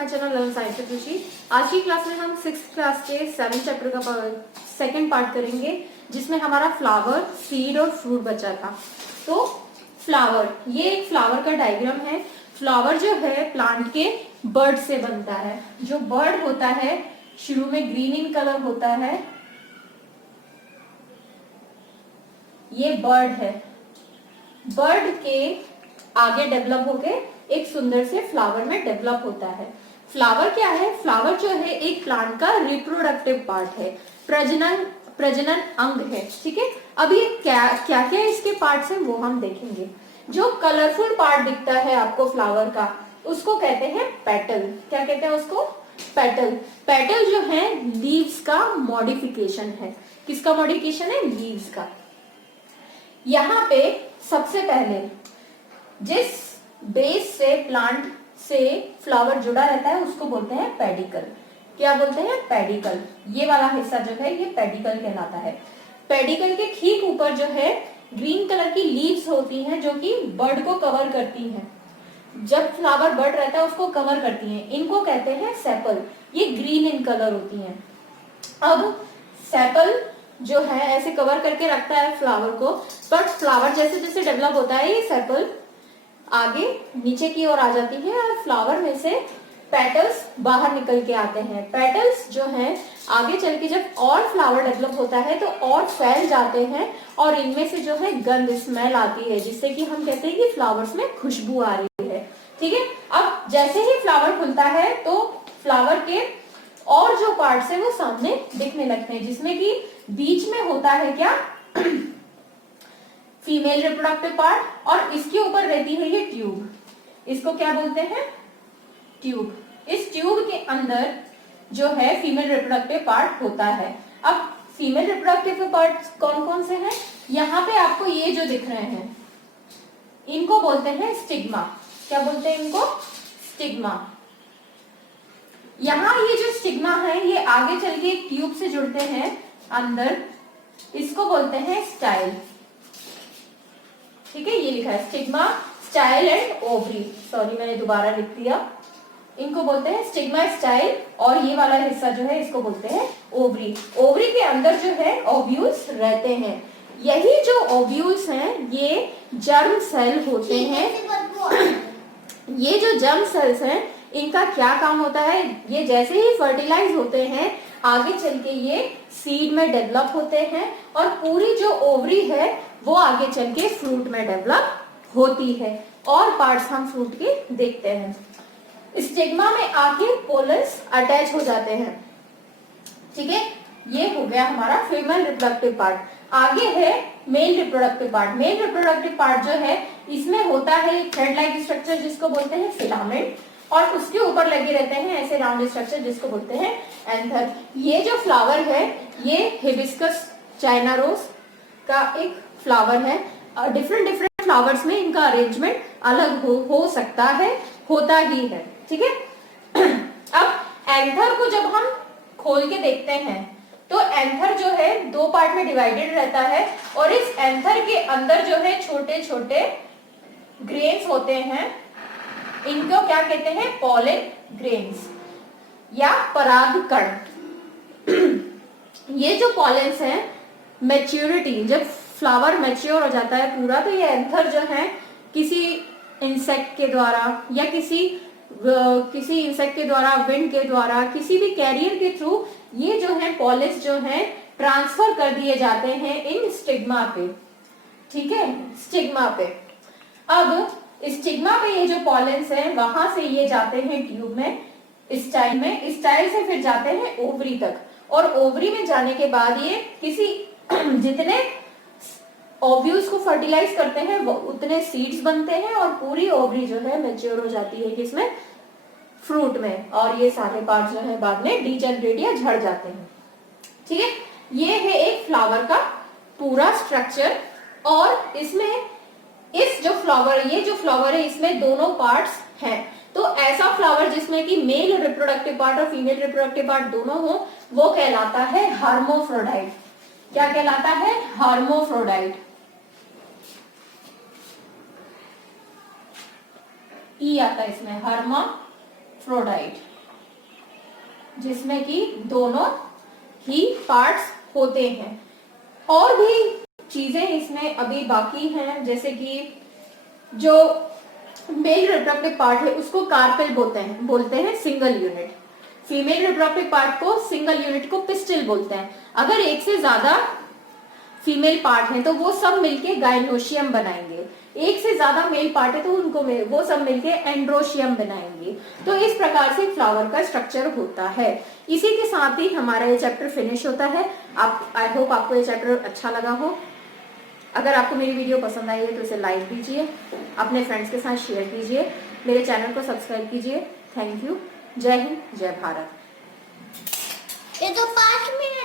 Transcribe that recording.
My channel learn science with Ruchi. आज की class में हम 6th क्लास के 7th चैप्टर का सेकंड पार्ट करेंगे, जिसमें हमारा फ्लावर, सीड और फ्रूट बचा था। तो फ्लावर, ये एक फ्लावर का डायग्राम है। फ्लावर जो है प्लांट के बर्ड से बनता है। जो बर्ड होता है शुरू में ग्रीन इन कलर होता है, ये बर्ड है। बर्ड के आगे डेवलप होके एक सुंदर से फ्लावर में डेवलप होता है। फ्लावर क्या है? फ्लावर जो है एक प्लांट का रिप्रोडक्टिव पार्ट है, प्रजनन अंग है। ठीक है, अब ये क्या क्या क्या इसके पार्ट्स हैं वो हम देखेंगे। जो कलरफुल पार्ट दिखता है आपको फ्लावर का, उसको कहते हैं पेटल। क्या कहते हैं उसको? पेटल। पेटल जो है लीव्स का मॉडिफिकेशन है। किसका मॉडिफिकेशन है? लीव्स का। यहाँ पे सबसे पहले जिस बेस से प्लांट से फ्लावर जुड़ा रहता है उसको बोलते हैं पेडिकल। क्या बोलते हैं? पेडिकल। ये वाला हिस्सा जो है ये पेडिकल कहलाता है। पेडिकल के ठीक ऊपर जो है ग्रीन कलर की लीव्स होती हैं, जो कि बर्ड को कवर करती हैं। जब फ्लावर बर्ड रहता है उसको कवर करती हैं। इनको कहते हैं सेपल। ये ग्रीन इन कलर होती हैं। अब सेपल जो है ऐसे कवर करके रखता है फ्लावर को, बट फ्लावर जैसे जैसे डेवलप होता है ये सेपल आगे नीचे की ओर आ जाती है और फ्लावर में से पेटल्स बाहर निकल के आते हैं। पेटल्स जो हैं आगे चल के जब और फ्लावर डेवलप होता है तो और फैल जाते हैं और इनमें से जो है गंध, स्मेल आती है, जिससे कि हम कहते हैं कि फ्लावर्स में खुशबू आ रही है। ठीक है, अब जैसे ही फ्लावर खुलता है तो फ्लावर के और जो पार्ट्स है वो सामने दिखने लगते हैं, जिसमें कि बीच में होता है क्या? फीमेल रिप्रोडक्टिव पार्ट, और इसके ऊपर रहती है ये ट्यूब। इसको क्या बोलते हैं? ट्यूब। इस ट्यूब के अंदर जो है फीमेल रिप्रोडक्टिव पार्ट होता है। अब फीमेल रिप्रोडक्टिव पार्ट कौन कौन से हैं? यहाँ पे आपको ये जो दिख रहे हैं इनको बोलते हैं स्टिग्मा। क्या बोलते हैं इनको? स्टिग्मा। यहाँ ये जो स्टिग्मा है ये आगे चल के ट्यूब से जुड़ते हैं अंदर, इसको बोलते हैं स्टाइल। ठीक है, ये लिखा है stigma, style and ovary. Sorry मैंने दोबारा लिख दिया। इनको बोलते हैं स्टिग्मा, स्टाइल, और ये वाला हिस्सा जो है इसको बोलते हैं ओवरी। ओवरी के अंदर जो है ओव्यूल्स रहते हैं। यही जो ओव्यूल्स हैं ये जर्म सेल होते हैं। ये जो जर्म सेल्स हैं इनका क्या काम होता है? ये जैसे ही फर्टिलाइज होते हैं आगे चल के ये सीड में डेवलप होते हैं और पूरी जो ओवरी है वो आगे चल के फ्रूट में डेवलप होती है। और पार्ट्स हम फ्रूट के देखते हैं। स्टिग्मा में आके पोलस अटैच हो जाते हैं। ठीक है, ये हो गया हमारा फीमेल रिप्रोडक्टिव पार्ट। आगे है male reproductive part. Male reproductive part जो है इसमें होता है थ्रेड लाइक स्ट्रक्चर जिसको बोलते हैं फिलामेंट, और उसके ऊपर लगे रहते हैं ऐसे राउंड स्ट्रक्चर जिसको बोलते हैं एंथर। ये जो फ्लावर है ये हिबिस्कस चाइना रोज का एक फ्लावर है। डिफरेंट डिफरेंट फ्लावर्स में इनका अरेंजमेंट अलग हो सकता है, होता ही है। ठीक है, अब एंथर को जब हम खोल के देखते हैं तो एंथर जो है दो पार्ट में डिवाइडेड रहता है, और इस एंथर के अंदर जो है छोटे छोटे ग्रेन्स होते हैं। इनको क्या कहते हैं? पॉलन ग्रेन्स या परागकण। ये जो पॉलेंस हैं, मैच्योरिटी, जब फ्लावर मैच्योर हो जाता है पूरा, तो ये एंथर जो है किसी इंसेक्ट के द्वारा या किसी इंसेक्ट के द्वारा, विंड के द्वारा, किसी भी कैरियर के थ्रू ये जो है पॉलिस जो है ट्रांसफर कर दिए जाते हैं इन स्टिग्मा पे। ठीक है, स्टिग्मा पे। अब स्टिग्मा पे ये जो पॉलेंस है वहां से ये जाते हैं ट्यूब में, स्टाइल में, स्टाइल से फिर जाते हैं ओवरी तक, और ओवरी में जाने के बाद ये किसी जितने ओव्यूल्स को फर्टिलाइज करते हैं वो उतने सीड्स बनते हैं और पूरी ओवरी जो है मैच्योर हो जाती है किसमें? फ्रूट में, और ये सारे पार्ट जो है बाद में डीजेनरेट या झड़ जाते हैं। ठीक है, ये है एक फ्लावर का पूरा स्ट्रक्चर, और इसमें इस जो फ्लावर, ये जो फ्लावर है इसमें दोनों पार्ट्स हैं। तो ऐसा फ्लावर जिसमें कि मेल रिप्रोडक्टिव पार्ट और फीमेल रिप्रोडक्टिव पार्ट दोनों हो वो कहलाता है हर्मोफ्रोडाइट। क्या कहलाता है? हर्मोफ्रोडाइट। ई आता है इसमें, हर्मा हेर्माफ्रोडाइट, जिसमें कि दोनों ही पार्ट्स होते हैं। और भी चीजें इसमें अभी बाकी हैं, जैसे कि जो मेल रिप्रोडक्टिव पार्ट है उसको कार्पेल बोलते हैं single unit. Female reproductive part को सिंगल यूनिट को पिस्टिल बोलते हैं। अगर एक से ज्यादा फीमेल पार्ट है तो वो सब मिलके गायनोशियम बनाएंगे, एक से ज्यादा मेल पार्ट है तो उनको वो सब मिलके एंड्रोशियम बनाएंगे। तो इस प्रकार से फ्लावर का स्ट्रक्चर होता है। इसी के साथ ही हमारा ये चैप्टर फिनिश होता है। आप, आई होप आपको ये चैप्टर अच्छा लगा हो। अगर आपको मेरी वीडियो पसंद आई है तो इसे लाइक कीजिए, अपने फ्रेंड्स के साथ शेयर कीजिए, मेरे चैनल को सब्सक्राइब कीजिए। Thank you. जय हिंद, जय भारत। ये तो 5 मिनट